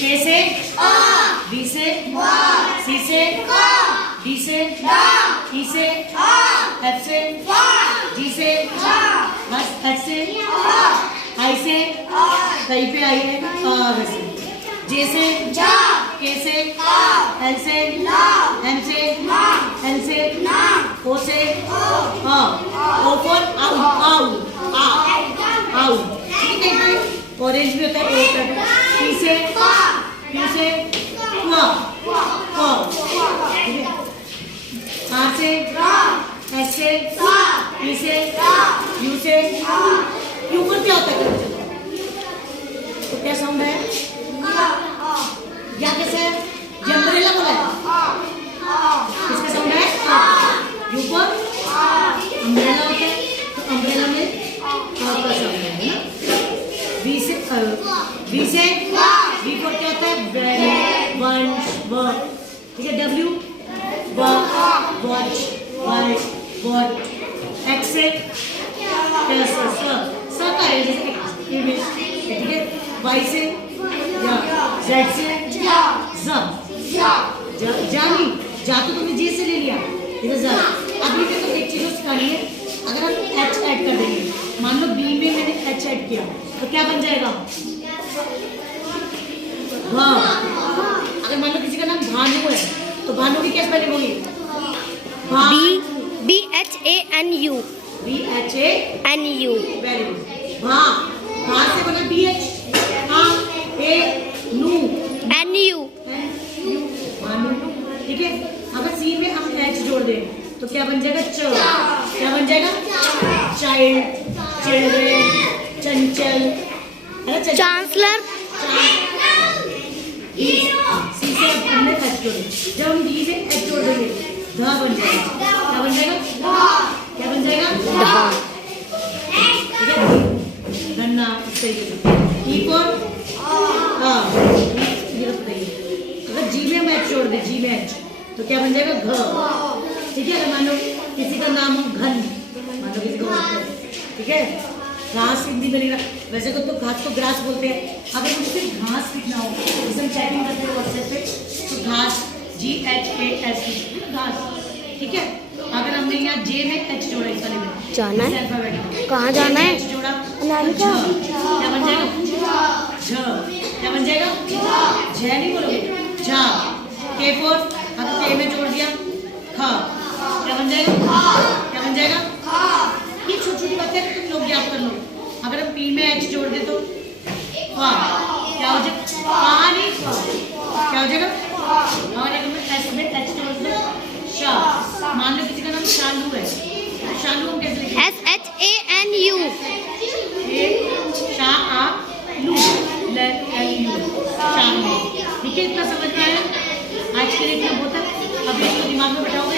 के से बी से सी से डी से ई से एफ से जी से एच से आई से कहीं पे आई है वैसे जे से के से एल से एम से एल से ओ से ओ फॉर आउ ठीक है। ऑरेंज भी होता है ए होता है पी से क्यू से आर से एस से पी से यू से यू पर क्या होता है तो क्या साउंड है या कैसे है ये अम्ब्रेला बोला है किसका साउंड है यू पर अम्ब्रेला होता है तो अम्ब्रेला में का साउंड है ना। वी से वी पर क्या होता है वंश ठीक है। डब्ल्यू वॉच वॉट एक्स से का है जैसे इमेज ठीक है। वाई से जेड से जानी जा तो तुमने जे से ले लिया इधर जा। अब ये तो एक चीज सिखानी है अगर हम एच ऐड कर देंगे मान लो बी में मैंने एच ऐड किया तो क्या बन जाएगा हाँ। अगर मान लो किसी का नाम भानु है तो भानु की क्या स्पेलिंग होगी BHANU वेरी गुड। भा से बना BH NU भानु ठीक है। अगर सी में हम एच जोड़ दें तो क्या बन जाएगा क्या बन जाएगा चाइल्ड चिल्ड्रेन चंचल चांसलर सी से हमने एच जोड़े जब हम डी से एच जोड़ देंगे ध बन जाएगा क्या बन जाएगा ठीक है। गन्ना इस तरीके से ई फॉर अगर जी में हम एच जोड़ दें जी में एच तो क्या बन जाएगा घ ठीक है। अगर मान लो किसी का नाम हो घन मान लो किसी को ठीक है घास हिंदी में लिखना वैसे तो घास को ग्रास बोलते हैं। अगर मुझे घास लिखना हो जैसे हम चैटिंग करते हैं व्हाट्सएप पे तो घास GHAS घास ठीक है। अगर हमने यहाँ जे में एच जोड़ा इस वाले में जाना है कहाँ जाना है जोड़ा क्या बन जाएगा क्या बन जाएगा झ नहीं बोलोगे झा के फोर अगर के में जोड़ दिया ख क्या बन जाएगा ये छोटी छोटी बातें तुम लोग याद कर लो। अगर हम पी में एच जोड़ दे तो क्या हो जाएगा नहीं क्या हो जाएगा और अगर मैं एस में एच जोड़ दे मान लो किसी का नाम शालू है शालू हम कैसे लिखेंगे SHANU शालू ठीक है। इतना समझ में आया आज के लिए इतना बहुत है। अभी इसको दिमाग में बैठाओ